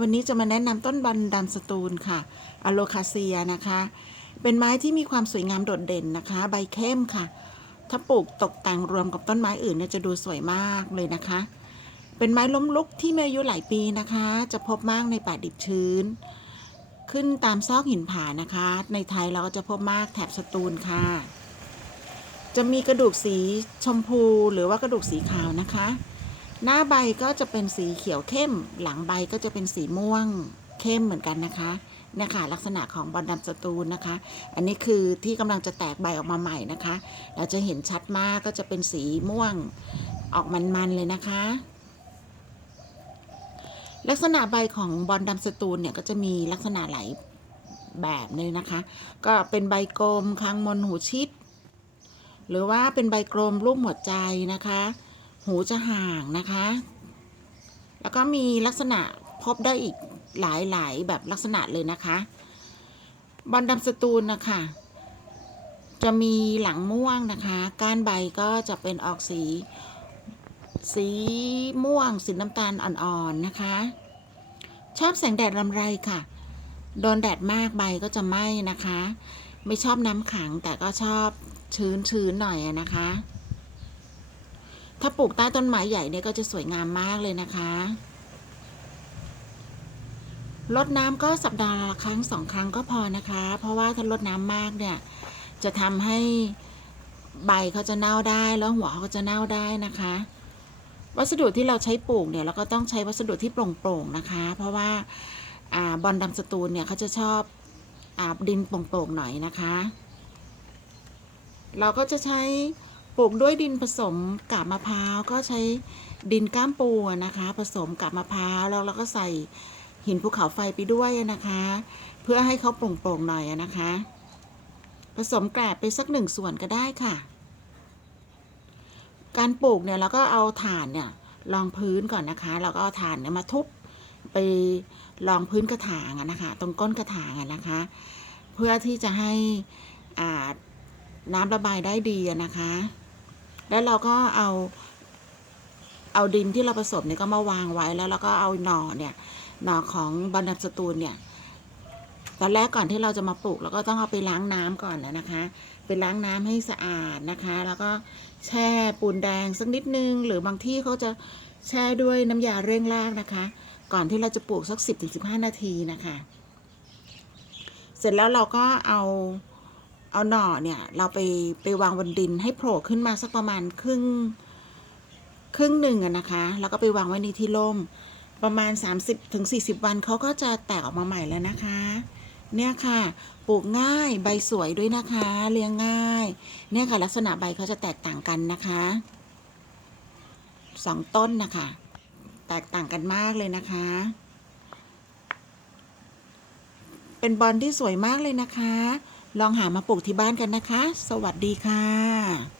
วันนี้จะมาแนะนำต้นบอลดำสตูลค่ะอโลคาเซียนะคะ เป็นไม้ที่มีความสวยงามโดดเด่นนะคะ ใบเข้มค่ะ ถ้าปลูกตกแต่งรวมกับต้นไม้อื่นเนี่ยจะดูสวยมากเลยนะคะ เป็นไม้ล้มลุกที่มีอายุหลายปีนะคะ จะพบมากในป่าดิบชื้น ขึ้นตามซอกหินผานะคะ ในไทยเราก็จะพบมากแถบสตูลค่ะ จะมีกระดูกสีชมพูหรือว่ากระดูกสีขาวนะคะ หน้าใบก็จะเป็นสีเขียวเข้ม หลังใบก็จะเป็นสีม่วงเข้มเหมือนกันนะคะเนี่ยค่ะลักษณะของบอลดำสตูลนะคะ อันนี้คือที่กำลังจะแตกใบออกมาใหม่นะคะ เราจะเห็นชัดมากก็จะเป็นสีม่วงออกมันๆเลยนะคะ ลักษณะใบของบอลดำสตูลเนี่ยก็จะมีลักษณะหลายแบบเลยนะคะ ก็เป็นใบกลมคางมนหูชิด หรือว่าเป็นใบกลมรูปหัวใจนะคะ หูจะห่างนะคะ แล้วก็มีลักษณะพบได้อีกหลายหลายแบบลักษณะเลยนะคะ บอลดำสตูลนะคะ จะมีหลังม่วงนะคะ ก้านใบก็จะเป็นออกสี สีม่วงสีน้ำตาลอ่อนๆนะคะ ชอบแสงแดดลำไรค่ะ โดนแดดมากใบก็จะไหม้นะคะ ไม่ชอบน้ำขังแต่ก็ชอบชื้นๆหน่อยนะคะ ถ้าปลูกใต้ต้นไม้ใหญ่เนี่ยก็จะสวยงามมากเลยนะคะรดน้ำก็สัปดาห์ละครั้งสองครั้งก็พอนะคะ เพราะว่าถ้ารดน้ำมากเนี่ย จะทำให้ใบเขาจะเน่าได้แล้วหัวเขาจะเน่าได้นะคะ วัสดุที่เราใช้ปลูกเนี่ยเราก็ต้องใช้วัสดุที่โปร่งๆนะคะ เพราะว่าอบอลดำสตูลเนี่ยเขาจะชอบอดินโปร่งๆหน่อยนะคะ เราก็จะใช้ ปลูกด้วยดินผสมกาบมะพร้าวก็ใช้ดินก้ามปูนะคะ ผสมกาบมะพร้าวแล้วเราก็ใส่หินภูเขาไฟไปด้วยนะคะ เพื่อให้เขาโปร่งๆหน่อยนะคะ ผสมแกลบไปสักหนึ่งส่วนก็ได้ค่ะ การปลูกเนี่ยเราก็เอาถ่านเนี่ยรองพื้นก่อนนะคะเราก็เอาถ่านเนี่ยมาทุบไปรองพื้นกระถางนะคะ ตรงก้นกระถางนะคะ เพื่อที่จะให้น้ำระบายได้ดีนะคะ แล้วเราก็เอาเอาดินที่เราผสมเนี่ยก็มาวางไว้แล้วเราก็เอาหน่อเนี่ยหน่อของบอลดับสตูลเนี่ยตอนแรกก่อนที่เราจะมาปลูกเราก็ต้องเอาไปล้างน้ำก่อนนะนะคะ ไปล้างน้ำให้สะอาดนะคะ แล้วก็แช่ปูนแดงสักนิดนึง หรือบางที่เขาจะแช่ด้วยน้ำยาเร่งรากนะคะ ก่อนที่เราจะปลูกสัก 10-15 นาทีนะคะ เสร็จแล้วเราก็เอา เอาหน่อเนี่ย เราไปไปวางบนดินให้โผล่ขึ้นมาสักประมาณครึ่งครึ่งหนึ่งอะนะคะ แล้วก็ไปวางไว้ในที่ร่ม ประมาณ 30-40ถึง40วันเขาก็จะแตกออกมาใหม่แล้วนะคะ เนี่ยค่ะ ปลูกง่ายใบสวยด้วยนะคะ เลี้ยงง่าย เนี่ยค่ะลักษณะใบเขาจะแตกต่างกันนะคะสองต้นนะคะ แตกต่างกันมากเลยนะคะ เป็นบอลที่สวยมากเลยนะคะ ลองหามาปลูกที่บ้านกันนะคะ สวัสดีค่ะ